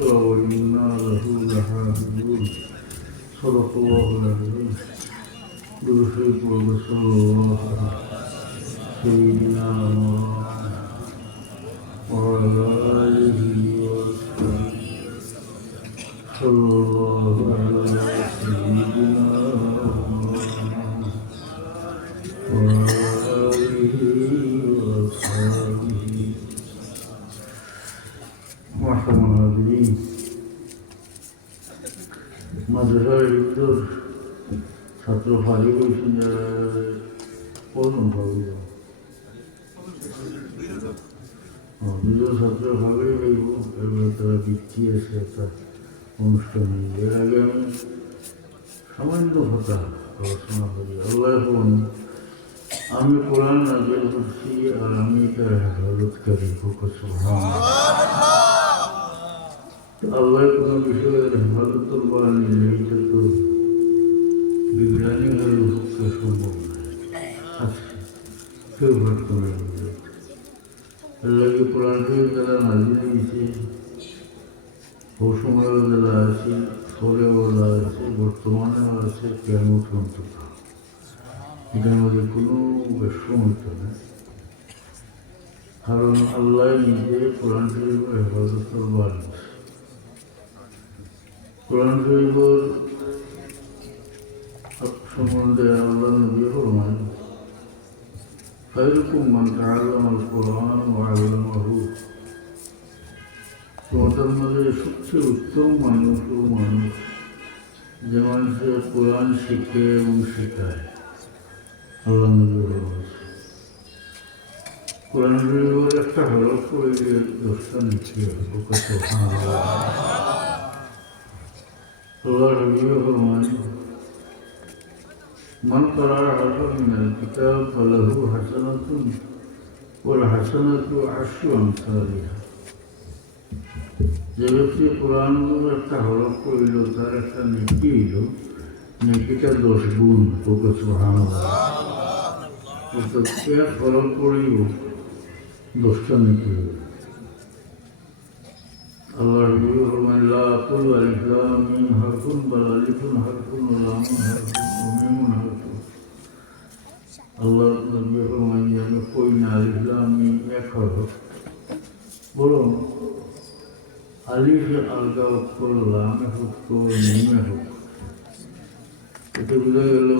والذكر وإنا له لحافظون صدق الله العظيم برفيق ورسول الله سيدنا مولانا وعلى آله وصحبه صلى الله على سيدنا مولانا وعلى آله وصحبه محترم الحاضرين মাদ্রাসার ভিতর ছাত্র ফালি বলছেন প্রথম ভাবি দুজন ছাত্র ভাবে এবার তারা বৃত্তি আছে একটা অনুষ্ঠানে এর আগে আমি সামান্য কথা আলোচনা করি আল্লাহ আমি কোরআন নাজিল করছি আর আমি তার হেফাজতকারী আল্লাহ কোনো বিষয়ের হেফাজত নিলে এটা তো বিজ্ঞানী হলে পক্ষে সম্ভব নয় আচ্ছা কেউ ভাট করে আল্লাহকে কোরআন শরীফ যারা নাজিল দিয়েছে ও সময়ও যারা আছে পরেও যারা আছে বর্তমানেও আছে কেমন পর্যন্ত এটার মধ্যে কোনো বিস্ময়িত নেই কারণ আল্লাহ নিজে কোরআন শরীফের হেফাজত করবার কোরআন শরীফের সম্বন্ধে আল্লাহ নবী ফরমান খায়রুকুম মান তাআল্লামাল কোরআন ওয়া আল্লামাহু তোমাদের মধ্যে সবচেয়ে উত্তম মানুষ যে মানুষের কোরআন শিখে এবং শেখায় আল্লাহ নবী ফরমান কোরআন শরীফের একটা হরফ পড়লে 10টা নেকি হবে কত আল্লাহ নবী ফরমান من قرأ حرفا من الكتاب فله حسنة والحسنة عشر أمثالها যে ব্যক্তি কোরআনের একটা হরফ পড়ল তার একটা নেকি এলো নেকিটা 10 গুণ ওকে সুবহানাল্লাহ অর্থাৎ এক হরফ পড়িব 10টা নেকি হবে আল্লাহ নবী ফরমান লা আকুলু আলিফ লাম মিম হারফুন বাল আলিফুন হারফুন ওয়া লামুন হারফুন ওয়া মিমুন হারফুন আল্লাহ নবী ফরমান আমি কই না আলিফ লাম মিম এক হরফ বলুন আলিফে আলগা অক্ষর লামে অক্ষর মিমে অক্ষর এটা বোঝা গেল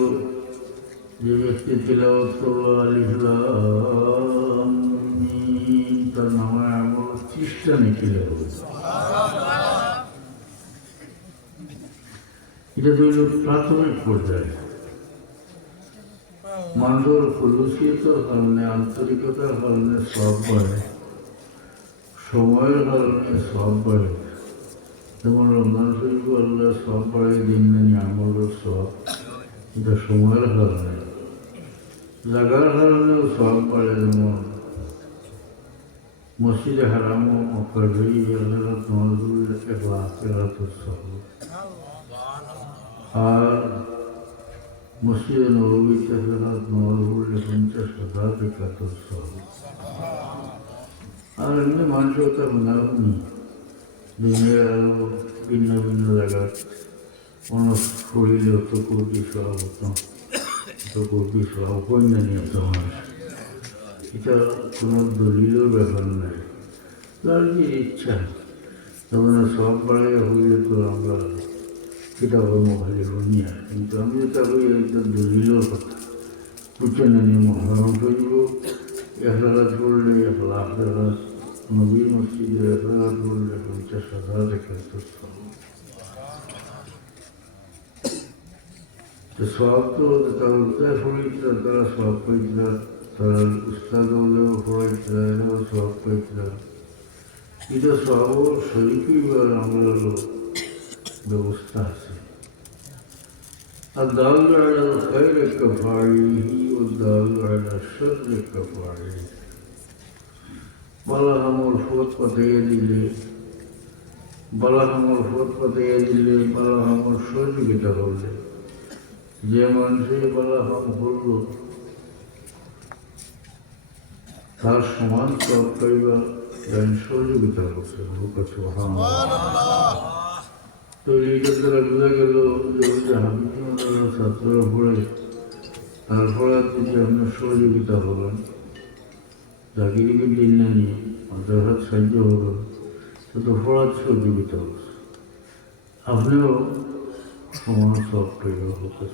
যে ব্যক্তি তিলাওয়াত করলো আলিফ লাম মিম তার নামে আমল 30টা নেকি লাগবে এটা হইল প্রাথমিক পর্যায়ে মানুষের খুলুসিয়তের কারণে আন্তরিকতার কারণে সব বাড়ে সময়ের কারণে সব বাড়ে যেমন রমজান শরীফ আল্লাহ সব বাড়ে দিন নেই আমলের সব এটা সময়ের কারণে জায়গার কারণেও সব বাড়ে যেমন মসজিদে হারামো মক্কা জয়ী আল্লাহ নজরুল একলাকেরাতুল সহ আর মসজিদে নববীতে ফেরাত নজরুল 50,000 রেখাতুল সহ আর এমনি মানুষও তার গুণাগুণী দুনিয়ার আরও ভিন্ন ভিন্ন জায়গার কোনো শরীরে অত কোটি সব অত কোটি সব অন্যান্য মানুষ এটা কোনো দলিলও ব্যাপার নাই তার যে ইচ্ছা তখন সব বাড়ে হইলে তো আমরা সেটা হবো খালি শুনিয়া কিন্তু আমি যেটা হই একটা দলিলের কথা বুঝছেন না মহারণ করিব 1,000 পড়লে 1,00,000 নবী মসজিদে 1,000 পড়লে 50,000 রেখাতুল সহ তো সব তো তার উত্তর পড়িত তারা সব পড়িত তার উস্তাদ হলেও পড়াইতে এলেও সব পড়িত এটা সব শরীফিবার আমরা ব্যবস্থা আছে الدال على الخير كفاعله والدال على الشر كفاعله বলা আমল ফত পাঠিয়ে দিলে বলা আমল ফত পাঠিয়ে দিলে বলা আমল সহযোগিতা করলে যে মানুষের বলা আম করল তার সমান সব পাইবা জ্ঞান সহযোগিতা করছে তো এইটার দ্বারা বোঝা গেল যে হাবিবুল্লাহ ছাত্ররা পড়ে তারপরে যদি আপনার সহযোগিতা হবেন জাকিরিকে দিন না নিয়ে মাথার হাত সাহায্য হবেন সে তো ফরাজ সহযোগিতা করছে আপনিও সমান সব পেয়ে হতে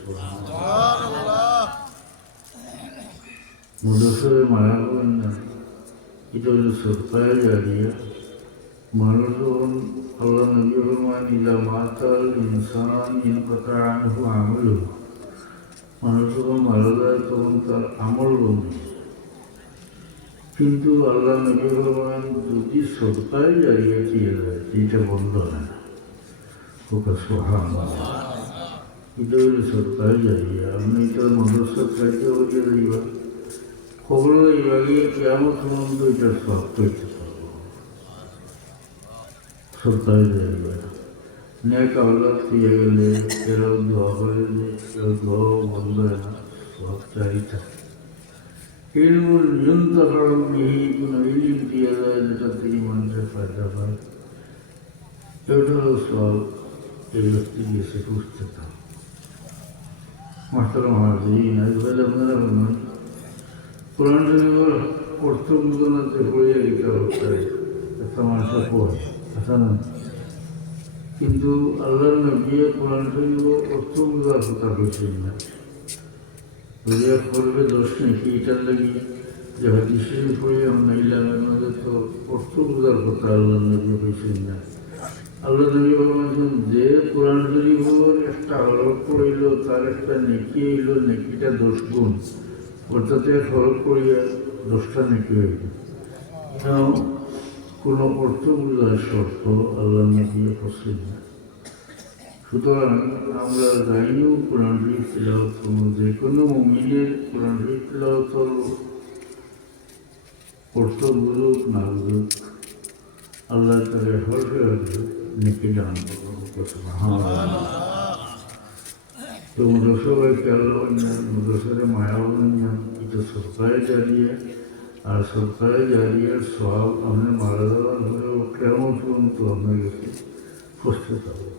মুদসরে মায়া করেন না এটা হলো সরকারে জারিয়া মানুষ যখন আল্লাহ নবী রহমান ইলা মাতাল ইনসান ইনকতা আনহু আমল মানুষ যখন মারা যায় তখন তার আমল বন্ধ কিন্তু আল্লাহ নবী রহমান যদি সরকারে জারিয়া চেয়ে যায় সেইটা বন্ধ হয় না ওকে সোহান এটা হলো সরকারে জারিয়া আপনি এটার মদরসার কাজে হয়ে যাইবা খবর এইভাবে কেমন পর্যন্ত এটা সব পেতে পারবো সরকারি জায়গা ন্যাক আল্লাহ পেয়ে গেলে কেউ দোয়া করে কেউ দোয়াও বন্ধ হয় না সব চাই থাকে এরমূল নিয়ন্ত্রণ নিয়ে কোনো ইলিম দিয়ে যায় যেটা থেকে মানুষের ফায়দা পায় এটারও সব এই ব্যক্তি গিয়েছে বুঝতে থাকে মাস্টার মহাজিন আজকাল আপনারা বলবেন কোরআন শরীফের অর্থ বুঝানোতে পড়ে লিখা হচ্ছে একটা মানুষের পড়ে আচ্ছা না কিন্তু আল্লাহর নবী কোরআন শরীফের অর্থ বোঝার কথা বলছেন না বুঝিয়া করবে দোষ নাকি এটার লাগি যে হাদিস শরীফ পড়ে আমরা ইলামের মধ্যে তো অর্থ বোঝার কথা আল্লাহ নবী বলছেন না আল্লাহ নবী বলছেন যে কোরআন শরীফের একটা হরফ পড়িল তার একটা নেকি এলো নেকিটা 10 গুণ ওটাতে ফরক করিয়া 10টা নেকি হইল কোনো অর্থ বোঝার শর্ত আল্লাহ নবী করছেন না সুতরাং আমরা যাইও কোরআন শরীফ তিলাওয়াত করব যে কোনো মুমিনের কোরআন শরীফ তিলাওয়াত করব অর্থ বুঝুক না বুঝুক আল্লাহ তাকে হরফে হরফে নেকি দান করবো তো মুদসবাইকে আল্লাহ মুদসরে মায়া বলেন এটা সরকারে জারিয়ে আর সরকারে জারিয়ার সব আপনি মারা যাওয়ার হলেও কেমন পর্যন্ত আপনার কাছে প্রস্তুত হবে